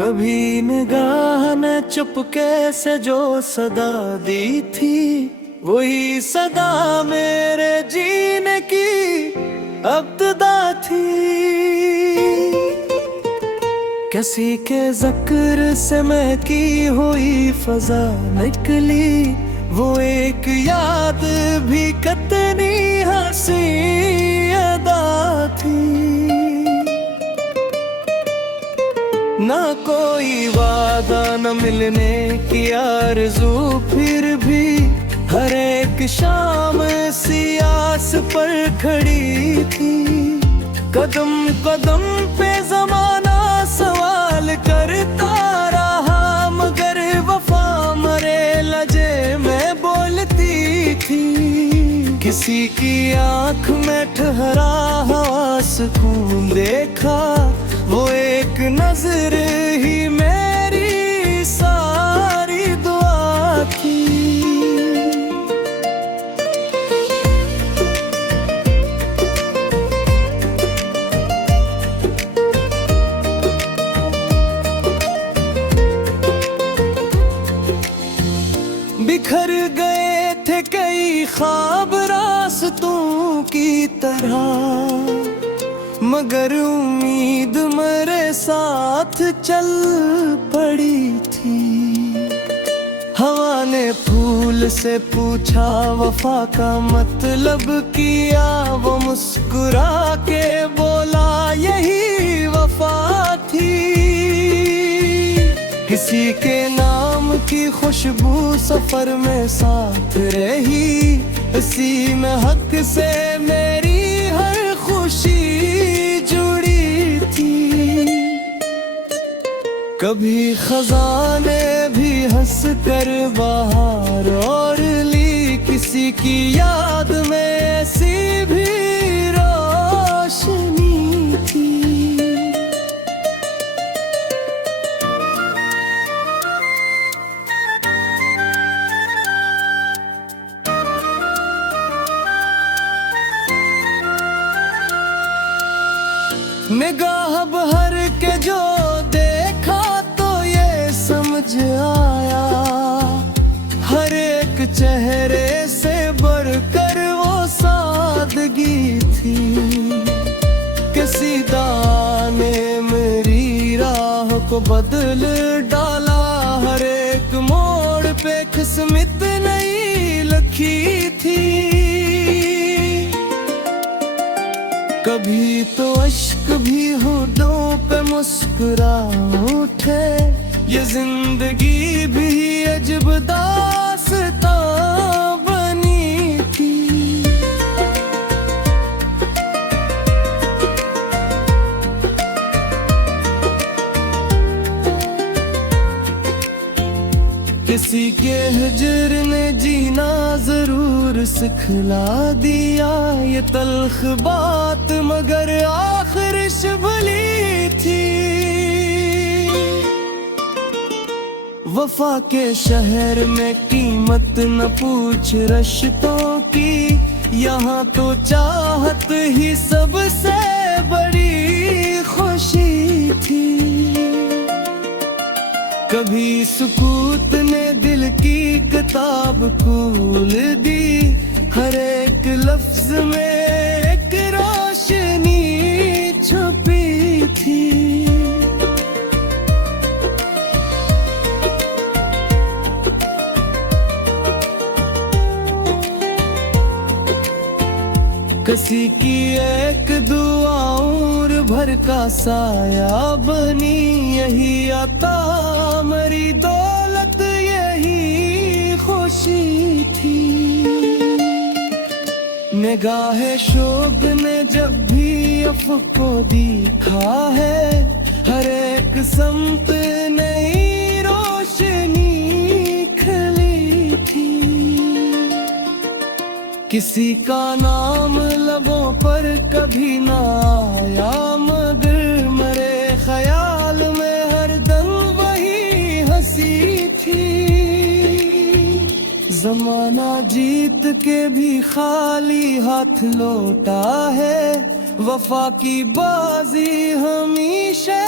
कभी निगाह ने चुपके से जो सदा दी थी, वही सदा मेरे जीने की अब्तदा थी। किसी के जिक्र से महकी हुई फजा निकली, वो एक याद भी कितनी हंसी अदा थी। ना कोई वादा न मिलने की आरज़ू, फिर भी हर एक शाम सी आस पर खड़ी थी। कदम कदम पे ज़माना सवाल करता रहा, मगर वफा मरे लजे में बोलती थी। किसी की आँख में ठहरा हुआ सुकून देखा, वो एक नजर ही मेरी सारी दुआ थी। बिखर गए थे कई ख्वाब रास्तों की तरह, मगर उम्मीद मेरे साथ चल पड़ी थी। हवा ने फूल से पूछा वफा का मतलब किया, वो मुस्कुरा के बोला यही वफा थी। किसी के नाम की खुशबू सफर में साथ रही, इसी में हक से मेरी हर खुशी जुड़ी थी। कभी खजाने भी हंस कर बाहर और ली, किसी की याद में ऐसी भी रोशनी थी। निगाह भर के जो देखा तो ये समझ आया, हर एक चेहरे से बढ़कर वो सादगी थी। किसी दाने मेरी राह को बदल डाला, हर एक मोड़ पे किस्मत नई लिखी थी। कभी तो अश्क भी होठों पे मुस्कुरा उठे, ये जिंदगी भी अजब दास्तां बनी थी। किसी के हिजर ने जीना जरूर सिखला दिया, ये तल्ख बात मगर आखिर शबली थी। वफा के शहर में कीमत न पूछ रिश्तों की, यहाँ तो चाहत ही सबसे बड़ी खुशी थी। कभी सुकूत ने दिल की किताब खोल दी, हर एक लफ्ज में एक रोशनी छुपी थी। किसी की एक दुआ उम्र भर का साया बनी, यही आता मेरी दौलत यही खुशी थी। निगाहे शोक ने जब भी अफ़क़ को देखा है, हर एक समत नई रोशनी खिली थी। किसी का नाम लबों पर कभी ना आया, मगर मेरे ख्याल में हरदम वही हंसी थी। जमाना जीत के भी खाली हाथ लौटा है, वफा की बाजी हमेशा